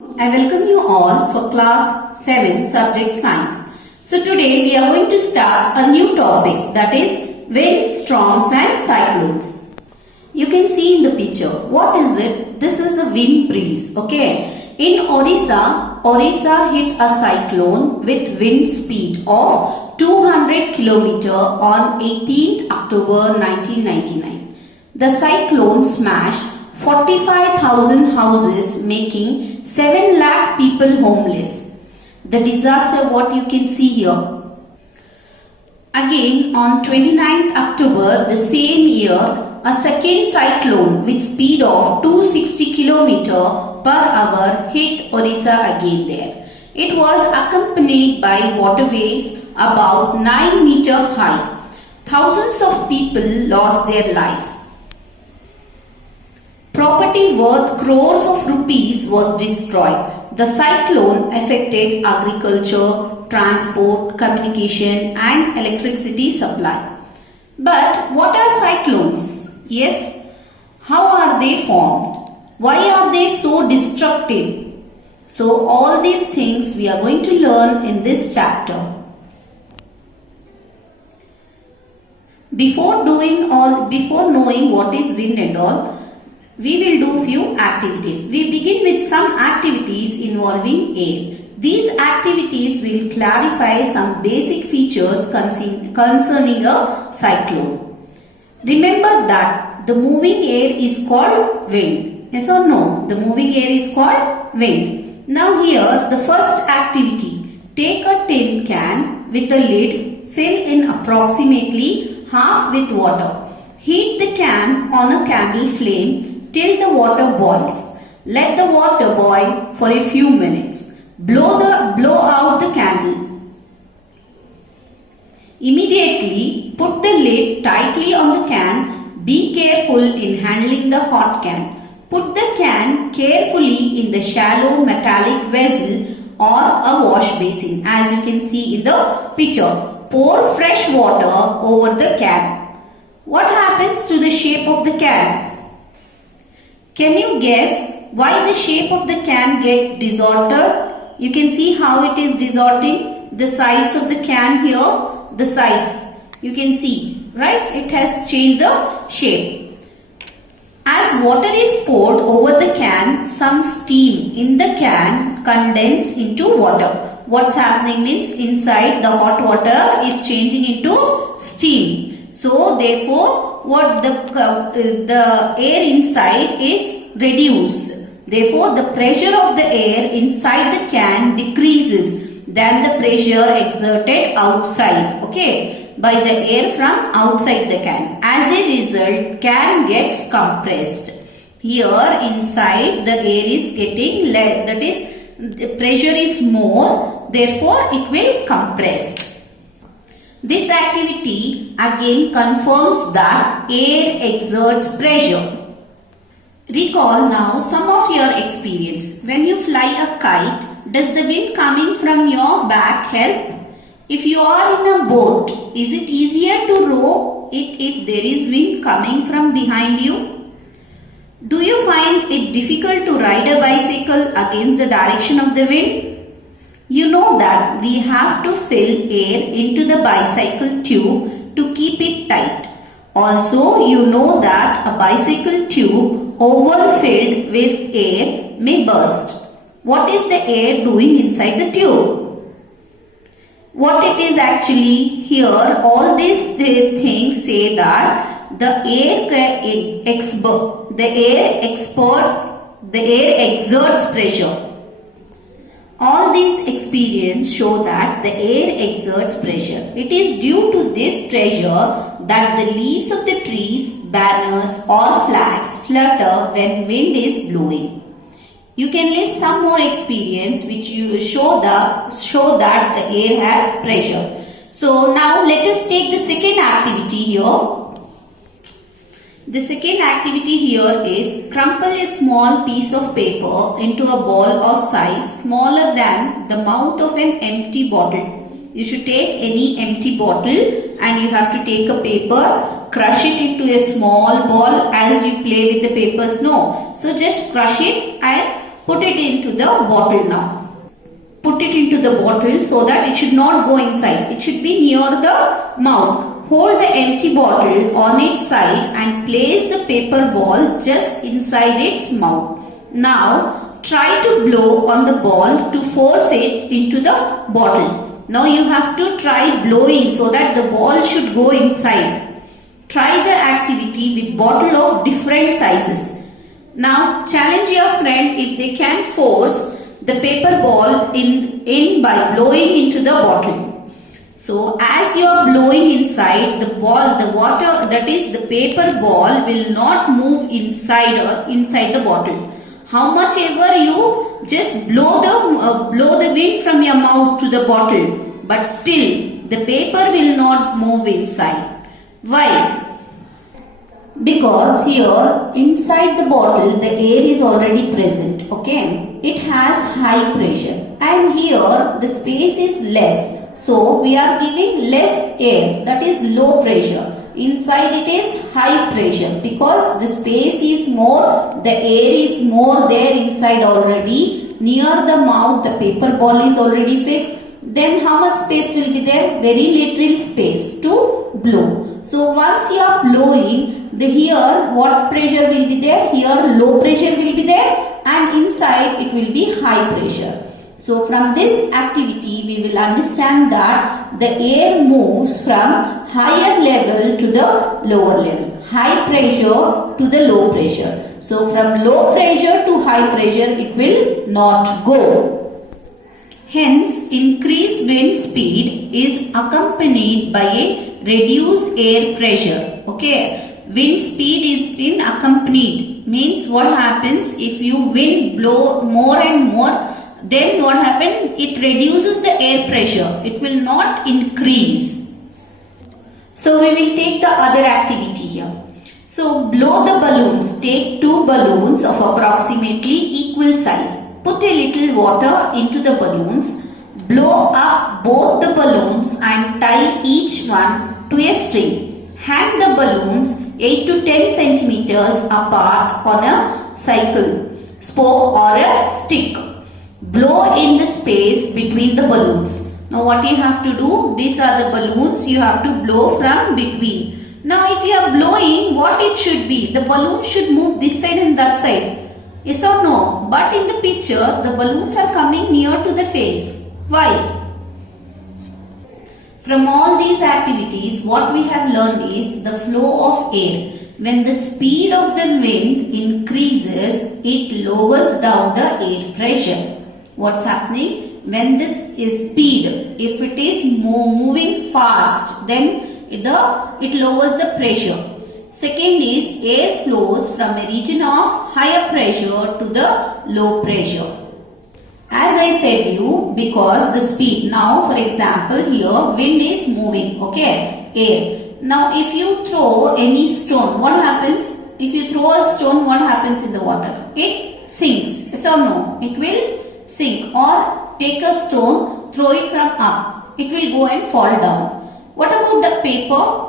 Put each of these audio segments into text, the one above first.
I welcome you all for class 7 subject science. So today we are going to start a new topic, that is wind, storms and cyclones. You can see in the picture, what is it? This is the wind breeze, okay. In Orissa hit a cyclone with wind speed of 200 km on 18th October 1999. The cyclone smashed 45,000 houses, making 7 lakh people homeless. The disaster, what you can see here. Again, on 29th October the same year, a second cyclone with speed of 260 km per hour hit Orissa again there. It was accompanied by water waves about 9 meters high. Thousands of people lost their lives. Property worth crores of rupees was destroyed. The cyclone affected agriculture, transport, communication and electricity supply. But what are cyclones? Yes, how are they formed? Why are they so destructive? So all these things we are going to learn in this chapter. Before knowing what is wind and all, we will do few activities. We begin with some activities involving air. These activities will clarify some basic features concerning a cyclone. Remember that the moving air is called wind. Yes or no? The moving air is called wind. Now here the first activity. Take a tin can with a lid, fill in approximately half with water. Heat the can on a candle flame till the water boils. Let the water boil for a few minutes. Blow out the candle. Immediately put the lid tightly on the can. Be careful in handling the hot can. Put the can carefully in the shallow metallic vessel or a wash basin, as you can see in the picture. Pour fresh water over the can. What happens to the shape of the can? Can you guess why the shape of the can get distorted? You can see how it is distorting. The sides of the can here, the sides. You can see, right? It has changed the shape. As water is poured over the can, some steam in the can condense into water. What's happening means inside the hot water is changing into steam. So therefore, what the air inside is reduced. Therefore, the pressure of the air inside the can decreases than the pressure exerted outside. Okay, by the air from outside the can. As a result, can gets compressed. Here inside the air is getting less. That is, the pressure is more. Therefore, it will compress. This activity again confirms that air exerts pressure. Recall now some of your experience. When you fly a kite, does the wind coming from your back help? If you are in a boat, is it easier to row it if there is wind coming from behind you? Do you find it difficult to ride a bicycle against the direction of the wind? You know that we have to fill air into the bicycle tube to keep it tight. Also, you know that a bicycle tube overfilled with air may burst. What is the air doing inside the tube? What it is actually here, all these things say that the air exerts pressure. All these experiences show that the air exerts pressure. It is due to this pressure that the leaves of the trees, banners or flags flutter when wind is blowing. You can list some more experience which you show that the air has pressure. So now let us take the second activity here. The second activity here is crumple a small piece of paper into a ball of size smaller than the mouth of an empty bottle. You should take any empty bottle and you have to take a paper, crush it into a small ball as you play with the paper snow. So just crush it and Put it into the bottle now. Put it into the bottle so that it should not go inside. It should be near the mouth. Hold the empty bottle on its side and place the paper ball just inside its mouth. Now try to blow on the ball to force it into the bottle. Now you have to try blowing so that the ball should go inside. Try the activity with bottle of different sizes. Now challenge your friend if they can force the paper ball in by blowing into the bottle. So as you are blowing inside, the water, that is the paper ball, will not move inside the bottle. How much ever you just blow the wind from your mouth to the bottle, but still the paper will not move inside. Why? Because here inside the bottle the air is already present. Okay, it has high pressure, and here the space is less, so we are giving less air, that is low pressure. Inside it is high pressure because the space is more, the air is more there inside already. Near the mouth the paper ball is already fixed. Then how much space will be there? Very little space to blow. So once you are blowing, here what pressure will be there? Here low pressure will be there, and inside it will be high pressure. So from this activity we will understand that the air moves from higher level to the lower level, high pressure to the low pressure. So from low pressure to high pressure it will not go. Hence increased wind speed is accompanied by a reduced air pressure. Okay, wind speed is been accompanied, means what happens if you wind blow more and more, then what happens? It reduces the air pressure. It will not increase. So we will take the other activity here. So blow the balloons. Take two balloons of approximately equal size. Put a little water into the balloons. Blow up both the balloons and tie each one to a string. Hang the balloons 8 to 10 centimeters apart on a cycle, spoke or a stick. Blow in the space between the balloons. Now what you have to do, these are the balloons, you have to blow from between. Now if you are blowing, what it should be? The balloon should move this side and that side. Yes or no? But in the picture, the balloons are coming near to the face. Why? From all these activities, what we have learned is the flow of air. When the speed of the wind increases, it lowers down the air pressure. What's happening? When this is speed, if it is moving fast, then it lowers the pressure. Second is air flows from a region of higher pressure to the low pressure. As I said you, because the speed, now for example here wind is moving, okay, air. Now if you throw any stone, what happens? If you throw a stone, what happens in the water? It sinks, yes or no? It will sink. Or take a stone, throw it from up, it will go and fall down. What about the paper?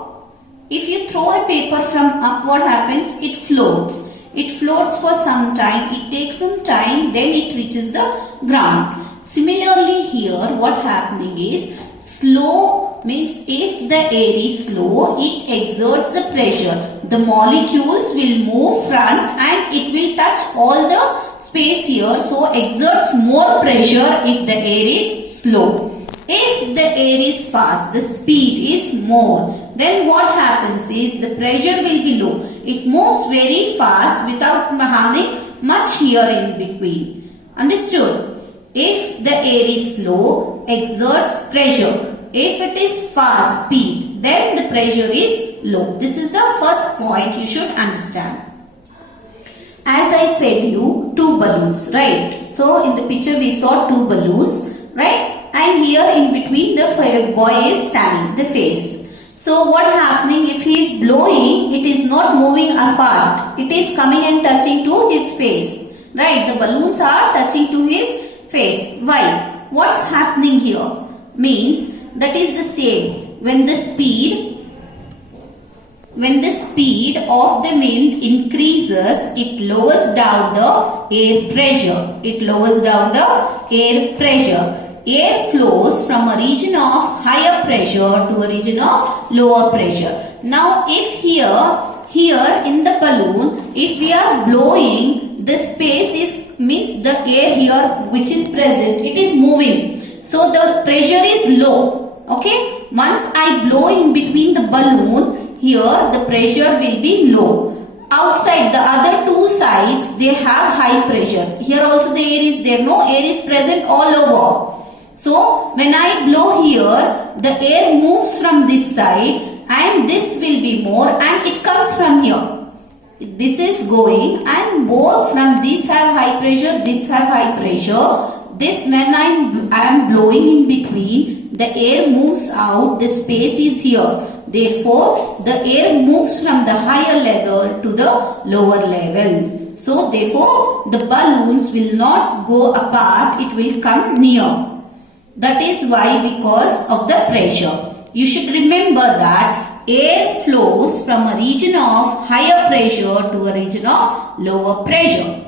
If you throw a paper from up, what happens? It floats. It floats for some time, it takes some time, then it reaches the ground. Similarly here, what happening is, slow means if the air is slow, it exerts the pressure. The molecules will move front and it will touch all the space here, so exerts more pressure if the air is slow. If the air is fast, the speed is more, then what happens is the pressure will be low. It moves very fast without having much here in between. Understood? If the air is slow, exerts pressure. If it is fast speed, then the pressure is low. This is the first point you should understand. As I said you, two balloons, right? So in the picture we saw two balloons, right? And here in between the boy is standing, the face. So what happening if he is blowing, it is not moving apart. It is coming and touching to his face, right? The balloons are touching to his face. Why? What's happening here? Means that is the same. When the speed when the speed of the wind increases, it lowers down the air pressure. It lowers down the air pressure. Air flows from a region of higher pressure to a region of lower pressure. Now if here in the balloon, if we are blowing, the space is means the air here which is present, it is moving. So the pressure is low. Okay. Once I blow in between the balloon, here the pressure will be low. Outside the other two sides, they have high pressure. Here also the air is there. No, air is present all over. So when I blow here, the air moves from this side and this will be more and it comes from here. This is going and both from this have high pressure, this have high pressure. This when I am blowing in between, the air moves out, the space is here. Therefore, the air moves from the higher level to the lower level. So therefore, the balloons will not go apart, it will come near. That is why, because of the pressure. You should remember that air flows from a region of higher pressure to a region of lower pressure.